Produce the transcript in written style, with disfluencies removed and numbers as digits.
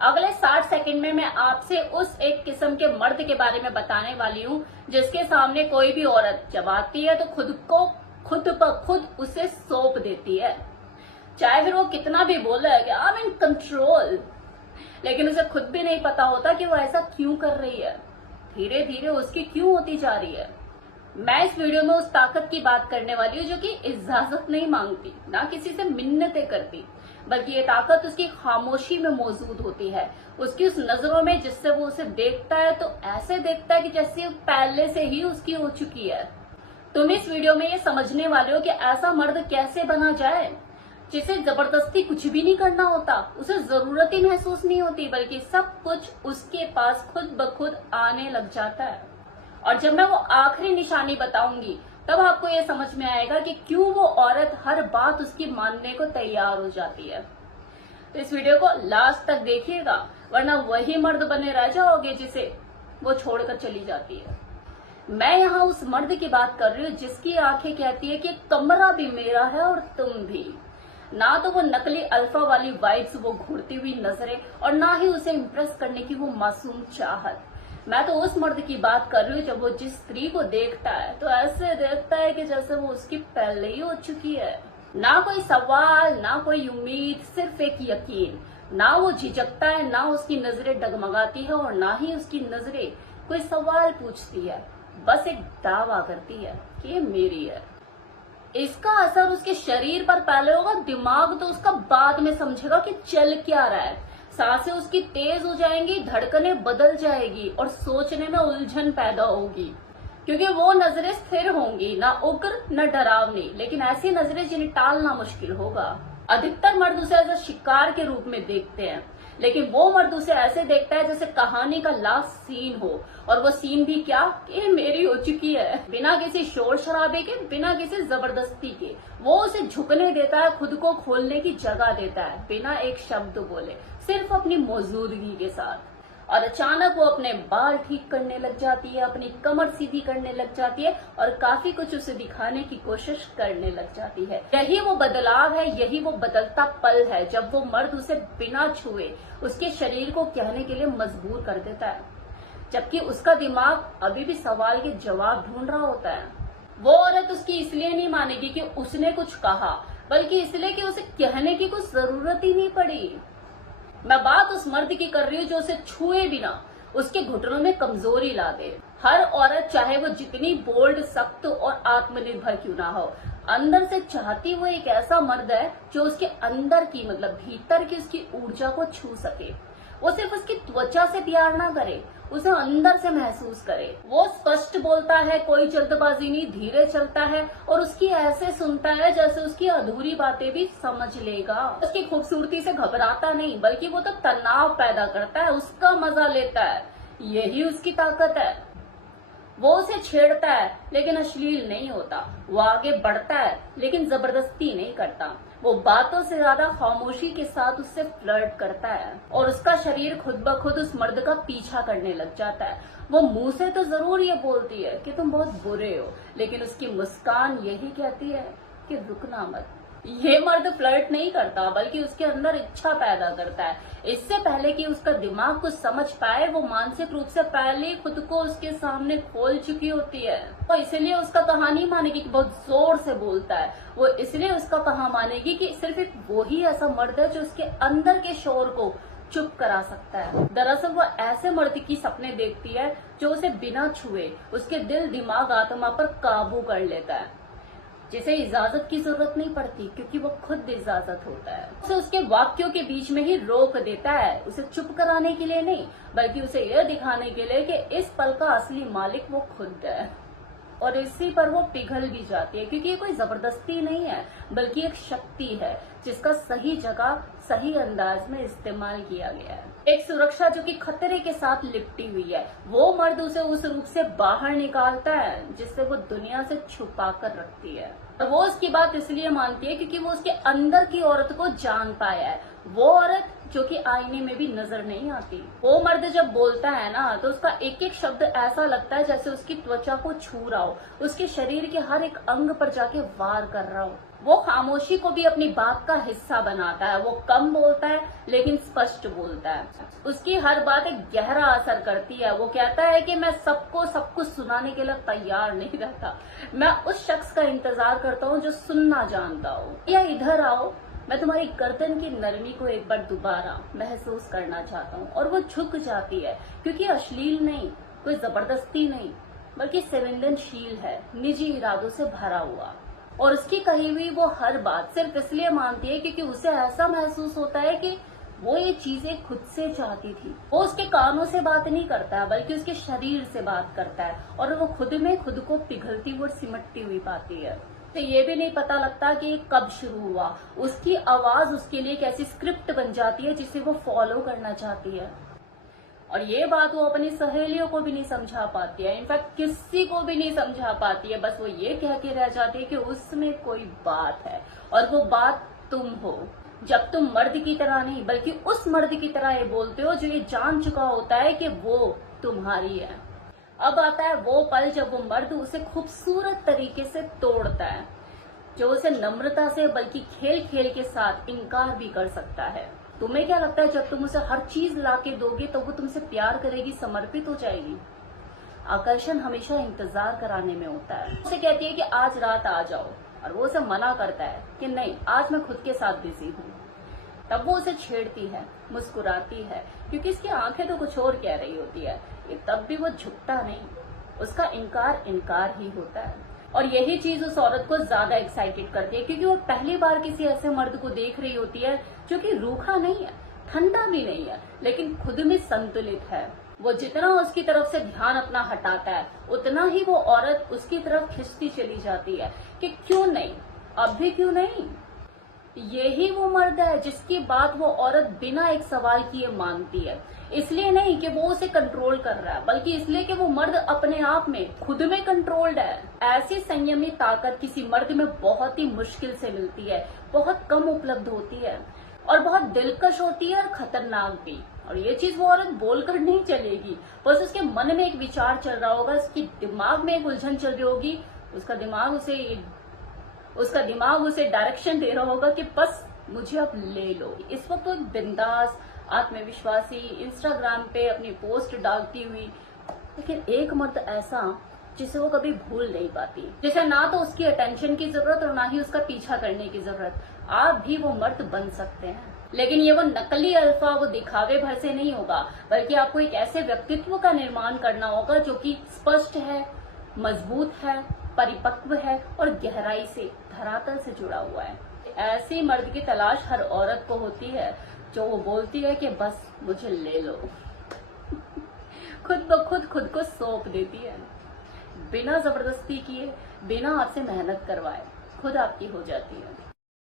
अगले 60 सेकंड में मैं आपसे उस एक किस्म के मर्द के बारे में बताने वाली हूँ जिसके सामने कोई भी औरत जब आती है तो खुद ब खुद उसे सौंप देती है, चाहे फिर वो कितना भी बोले कि आई एम इन कंट्रोल, लेकिन उसे खुद भी नहीं पता होता कि वो ऐसा क्यों कर रही है, धीरे धीरे उसकी क्यों होती जा रही है। मैं इस वीडियो में उस ताकत की बात करने वाली हूँ जो कि इजाजत नहीं मांगती, ना किसी से मिन्नतें करती, बल्कि ये ताकत उसकी खामोशी में मौजूद होती है, उसकी उस नजरों में जिससे वो उसे देखता है तो ऐसे देखता है कि जैसे वो पहले से ही उसकी हो चुकी है। तुम इस वीडियो में ये समझने वाले हो कि ऐसा मर्द कैसे बना जाए जिसे जबरदस्ती कुछ भी नहीं करना होता, उसे जरूरत ही महसूस नहीं होती, बल्कि सब कुछ उसके पास खुद ब खुद आने लग जाता है। और जब मैं वो आखिरी निशानी बताऊंगी तब आपको ये समझ में आएगा कि क्यों वो औरत हर बात उसकी मानने को तैयार हो जाती है। तो इस वीडियो को लास्ट तक देखिएगा, वरना वही मर्द बने रह जाओगे जिसे वो छोड़कर चली जाती है। मैं यहाँ उस मर्द की बात कर रही हूँ जिसकी आंखें कहती है कि कमरा भी मेरा है और तुम भी। ना तो वो नकली अल्फा वाली वाइब्स, वो घूरती हुई नजरें, और ना ही उसे इम्प्रेस करने की वो मासूम चाहत। मैं तो उस मर्द की बात कर रही हूँ जब वो जिस स्त्री को देखता है तो ऐसे देखता है कि जैसे वो उसकी पहले ही हो चुकी है। ना कोई सवाल, ना कोई उम्मीद, सिर्फ एक यकीन। ना वो झिझकता है, ना उसकी नजरें डगमगाती है, और ना ही उसकी नजरें कोई सवाल पूछती है, बस एक दावा करती है कि ये मेरी है। इसका असर उसके शरीर पर पहले होगा, दिमाग तो उसका बाद में समझेगा कि चल क्या रहा है। सांसें उसकी तेज हो जाएंगी, धड़कनें बदल जाएगी और सोचने में उलझन पैदा होगी, क्योंकि वो नजरें स्थिर होंगी, ना उग्र न डरावनी, लेकिन ऐसी नजरें जिन्हें टालना मुश्किल होगा। अधिकतर मर्द उसे एज शिकार के रूप में देखते हैं, लेकिन वो मर्द उसे ऐसे देखता है जैसे कहानी का लास्ट सीन हो, और वो सीन भी क्या कि मेरी हो चुकी है। बिना किसी शोर शराबे के, बिना किसी जबरदस्ती के वो उसे झुकने देता है, खुद को खोलने की जगह देता है, बिना एक शब्द बोले, सिर्फ अपनी मौजूदगी के साथ। और अचानक वो अपने बाल ठीक करने लग जाती है, अपनी कमर सीधी करने लग जाती है, और काफी कुछ उसे दिखाने की कोशिश करने लग जाती है। यही वो बदलाव है, यही वो बदलता पल है जब वो मर्द उसे बिना छुए उसके शरीर को कहने के लिए मजबूर कर देता है, जबकि उसका दिमाग अभी भी सवाल के जवाब ढूंढ रहा होता है। वो औरत उसकी इसलिए नहीं मानेगी कि उसने कुछ कहा, बल्कि इसलिए कि उसे कहने की कुछ जरूरत ही नहीं पड़ी। मैं बात उस मर्द की कर रही हूँ जो उसे छुए बिना उसके घुटनों में कमजोरी ला दे। हर औरत, चाहे वो जितनी बोल्ड, सख्त और आत्मनिर्भर क्यों ना हो, अंदर से चाहती वो एक ऐसा मर्द है जो उसके अंदर की, मतलब भीतर की उसकी ऊर्जा को छू सके। वो सिर्फ उसकी त्वचा से प्यार ना करे, उसे अंदर से महसूस करे। वो स्पष्ट बोलता है, कोई जल्दबाजी नहीं, धीरे चलता है, और उसकी ऐसे सुनता है जैसे उसकी अधूरी बातें भी समझ लेगा। उसकी खूबसूरती से घबराता नहीं, बल्कि वो तो तनाव पैदा करता है, उसका मजा लेता है। यही उसकी ताकत है। वो उसे छेड़ता है लेकिन अश्लील नहीं होता, वो आगे बढ़ता है लेकिन जबरदस्ती नहीं करता, वो बातों से ज्यादा खामोशी के साथ उससे फ्लर्ट करता है, और उसका शरीर खुद ब खुद उस मर्द का पीछा करने लग जाता है। वो मुंह से तो जरूर ये बोलती है कि तुम बहुत बुरे हो, लेकिन उसकी मुस्कान यही कहती है कि रुकना मत। ये मर्द फ्लर्ट नहीं करता, बल्कि उसके अंदर इच्छा पैदा करता है। इससे पहले कि उसका दिमाग कुछ समझ पाए, वो मानसिक रूप से पहले ही खुद को उसके सामने खोल चुकी होती है। वो इसलिए उसका कहानी मानेगी कि बहुत जोर से बोलता है, वो इसलिए उसका कहा मानेगी कि सिर्फ एक वो ही ऐसा मर्द है जो उसके अंदर के शोर को चुप करा सकता है। दरअसल वो ऐसे मर्द की सपने देखती है जो उसे बिना छुए उसके दिल, दिमाग, आत्मा पर काबू कर लेता है, जिसे इजाजत की जरूरत नहीं पड़ती, क्योंकि वो खुद इजाजत होता है। उसे उसके वाक्यों के बीच में ही रोक देता है, उसे चुप कराने के लिए नहीं, बल्कि उसे यह दिखाने के लिए कि इस पल का असली मालिक वो खुद है। और इसी पर वो पिघल भी जाती है, क्योंकि ये कोई जबरदस्ती नहीं है, बल्कि एक शक्ति है जिसका सही जगह, सही अंदाज में इस्तेमाल किया गया है। एक सुरक्षा जो कि खतरे के साथ लिपटी हुई है। वो मर्द उसे उस रूप से बाहर निकालता है जिससे वो दुनिया से छुपा कर रखती है, और वो उसकी बात इसलिए मानती है क्योंकि वो उसके अंदर की औरत को जान पाया है। वो औरत जो कि आईने में भी नजर नहीं आती। वो मर्द जब बोलता है ना, तो उसका एक एक शब्द ऐसा लगता है जैसे उसकी त्वचा को छू रहा हो, उसके शरीर के हर एक अंग पर जाके वार कर रहा हो। वो खामोशी को भी अपनी बात का हिस्सा बनाता है। वो कम बोलता है लेकिन स्पष्ट बोलता है। उसकी हर बात एक गहरा असर करती है। वो कहता है कि मैं सबको सब कुछ सुनाने के लिए तैयार नहीं रहता, मैं उस शख्स का इंतजार करता हूँ जो सुनना जानता हो। या इधर आओ, मैं तुम्हारी गर्दन की नरमी को एक बार दोबारा महसूस करना चाहता हूँ। और वो झुक जाती है, क्योंकि अश्लील नहीं, कोई जबरदस्ती नहीं, बल्कि संवेदनशील है, निजी इरादों से भरा हुआ। और उसकी कही हुई वो हर बात सिर्फ इसलिए मानती है क्योंकि उसे ऐसा महसूस होता है कि वो ये चीजें खुद से चाहती थी। वो उसके कानों से बात नहीं करता है, बल्कि उसके शरीर से बात करता है, और वो खुद में खुद को पिघलती हुई और सिमटती हुई पाती है। तो ये भी नहीं पता लगता कि ये कब शुरू हुआ। उसकी आवाज उसके लिए एक ऐसी स्क्रिप्ट बन जाती है जिसे वो फॉलो करना चाहती है। और ये बात वो अपनी सहेलियों को भी नहीं समझा पाती है, इनफैक्ट किसी को भी नहीं समझा पाती है। बस वो ये कह के रह जाती है कि उसमें कोई बात है, और वो बात तुम हो। जब तुम मर्द की तरह नहीं, बल्कि उस मर्द की तरह ये बोलते हो जो ये जान चुका होता है कि वो तुम्हारी है। अब आता है वो पल जब वो मर्द उसे खूबसूरत तरीके से तोड़ता है, जो उसे नम्रता से बल्कि खेल खेल के साथ इनकार भी कर सकता है। तुम्हें क्या लगता है जब तुम उसे हर चीज लाके दोगे तो वो तुमसे प्यार करेगी, समर्पित हो जाएगी? आकर्षण हमेशा इंतजार कराने में होता है। उसे कहती है कि आज रात आ जाओ, और वो उसे मना करता है कि नहीं, आज मैं खुद के साथ बिजी हूँ। तब वो उसे छेड़ती है, मुस्कुराती है, क्योंकि इसकी आंखें तो कुछ और कह रही होती है। तब भी वो झुकता नहीं, उसका इनकार इनकार ही होता है। और यही चीज उस औरत को ज्यादा एक्साइटेड करती है, क्योंकि वो पहली बार किसी ऐसे मर्द को देख रही होती है जो कि रूखा नहीं है, ठंडा भी नहीं है, लेकिन खुद में संतुलित है। वो जितना उसकी तरफ से ध्यान अपना हटाता है, उतना ही वो औरत उसकी तरफ खिंचती चली जाती है कि क्यों नहीं, अब भी क्यों नहीं। यही वो मर्द है जिसकी बात वो औरत बिना एक सवाल किए मानती है। इसलिए नहीं कि वो उसे कंट्रोल कर रहा है, बल्कि इसलिए कि वो मर्द अपने आप में खुद में कंट्रोल्ड है। ऐसी संयमी ताकत किसी मर्द में बहुत ही मुश्किल से मिलती है, बहुत कम उपलब्ध होती है, और बहुत दिलकश होती है और खतरनाक भी। और ये चीज वो औरत बोलकर नहीं चलेगी, बस उसके मन में एक विचार चल रहा होगा, उसकी दिमाग में एक उलझन चल रही होगी, उसका दिमाग उसे डायरेक्शन दे रहा होगा कि बस मुझे अब ले लो। इस वक्त वो एक बिंदास, आत्मविश्वासी, इंस्टाग्राम पे अपनी पोस्ट डालती हुई, लेकिन एक मर्द ऐसा जिसे वो कभी भूल नहीं पाती, जिसे ना तो उसकी अटेंशन की जरूरत और ना ही उसका पीछा करने की जरूरत। आप भी वो मर्द बन सकते हैं, लेकिन ये वो नकली अल्फा, वो दिखावे भर से नहीं होगा, बल्कि आपको एक ऐसे व्यक्तित्व का निर्माण करना होगा जो कि स्पष्ट है, मजबूत है, परिपक्व है और गहराई से धरातल से जुड़ा हुआ है। ऐसी मर्द की तलाश हर औरत को होती है जो वो बोलती है कि बस मुझे ले लो। खुद ब खुद को सौंप देती है, बिना जबरदस्ती किए, बिना आपसे मेहनत करवाए खुद आपकी हो जाती है।